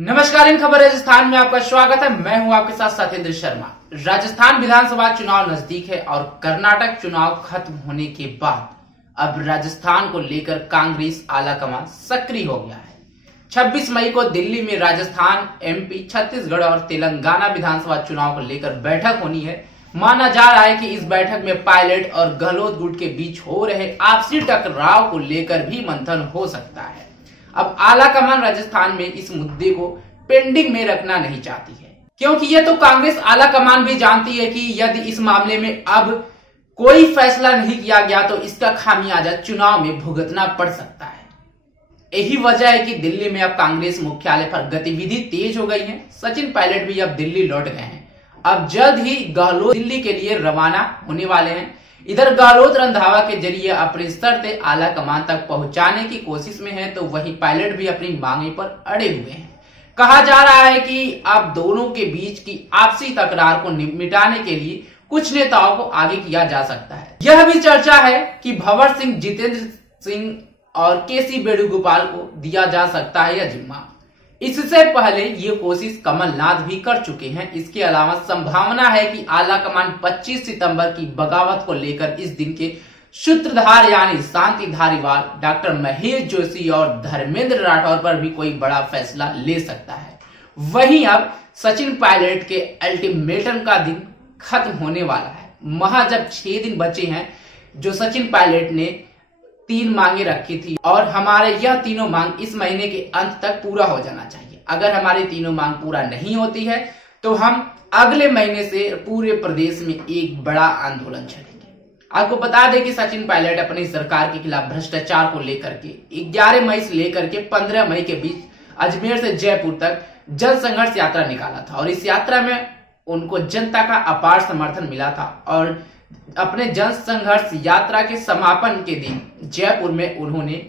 नमस्कार, इन खबर राजस्थान में आपका स्वागत है। मैं हूं आपके साथ सत्येंद्र शर्मा। राजस्थान विधानसभा चुनाव नजदीक है और कर्नाटक चुनाव खत्म होने के बाद अब राजस्थान को लेकर कांग्रेस आलाकमान सक्रिय हो गया है। 26 मई को दिल्ली में राजस्थान, एमपी, छत्तीसगढ़ और तेलंगाना विधानसभा चुनाव को लेकर बैठक होनी है। माना जा रहा है कि इस बैठक में पायलट और गहलोत गुट के बीच हो रहे आपसी टकराव को लेकर भी मंथन हो सकता है। अब आलाकमान राजस्थान में इस मुद्दे को पेंडिंग में रखना नहीं चाहती है, क्योंकि यह तो कांग्रेस आलाकमान भी जानती है कि यदि इस मामले में अब कोई फैसला नहीं किया गया तो इसका खामियाजा चुनाव में भुगतना पड़ सकता है। यही वजह है कि दिल्ली में अब कांग्रेस मुख्यालय पर गतिविधि तेज हो गई है। सचिन पायलट भी अब दिल्ली लौट गए हैं। अब जल्द ही गहलोत दिल्ली के लिए रवाना होने वाले हैं। इधर गहलोत रंधावा के जरिए अपनी शर्तें आलाकमान तक पहुंचाने की कोशिश में है, तो वहीं पायलट भी अपनी मांगे पर अड़े हुए हैं। कहा जा रहा है कि अब दोनों के बीच की आपसी तकरार को मिटाने के लिए कुछ नेताओं को आगे किया जा सकता है। यह भी चर्चा है कि भंवर सिंह, जितेंद्र सिंह और केसी वेणुगोपाल को दिया जा सकता है यह जिम्मा। इससे पहले ये कोशिश कमलनाथ भी कर चुके हैं। इसके अलावा संभावना है कि आलाकमान 25 सितंबर की बगावत को लेकर इस दिन के सूत्रधार यानी शांति धारीवाल, डॉक्टर महेश जोशी और धर्मेंद्र राठौर पर भी कोई बड़ा फैसला ले सकता है। वहीं अब सचिन पायलट के अल्टीमेटम का दिन खत्म होने वाला है। महज अब 6 दिन बचे हैं जो सचिन पायलट ने 3 मांगे रखी थी और हमारे यह तीनों मांग इस महीने के अंत तक पूरा हो जाना चाहिए। अगर हमारी तीनों मांग पूरा नहीं होती है तो हम अगले महीने से पूरे प्रदेश में एक बड़ा आंदोलन छेड़ेंगे। आपको बता दें कि सचिन पायलट अपनी सरकार के खिलाफ भ्रष्टाचार को लेकर के 11 मई से लेकर के 15 मई के बीच अजमेर से जयपुर तक जन संघर्ष यात्रा निकाला था और इस यात्रा में उनको जनता का अपार समर्थन मिला था और अपने जन संघर्ष यात्रा के समापन के दिन जयपुर में उन्होंने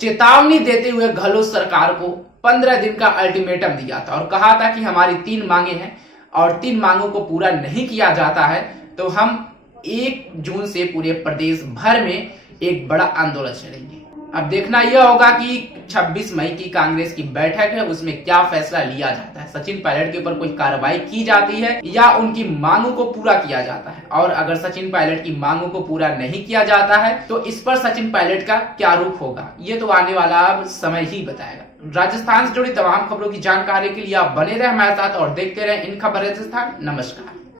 चेतावनी देते हुए गहलोत सरकार को 15 दिन का अल्टीमेटम दिया था और कहा था कि हमारी 3 मांगे हैं और 3 मांगों को पूरा नहीं किया जाता है तो हम 1 जून से पूरे प्रदेश भर में एक बड़ा आंदोलन छेड़ेंगे। अब देखना यह होगा कि 26 मई की कांग्रेस की बैठक है, उसमें क्या फैसला लिया जाता है। सचिन पायलट के ऊपर कोई कार्रवाई की जाती है या उनकी मांगों को पूरा किया जाता है, और अगर सचिन पायलट की मांगों को पूरा नहीं किया जाता है तो इस पर सचिन पायलट का क्या रुख होगा, ये तो आने वाला अब समय ही बताएगा। राजस्थान से जुड़ी तमाम खबरों की जानकारी के लिए आप बने रहे हमारे साथ और देखते रहे इन खबर राजस्थान। नमस्कार।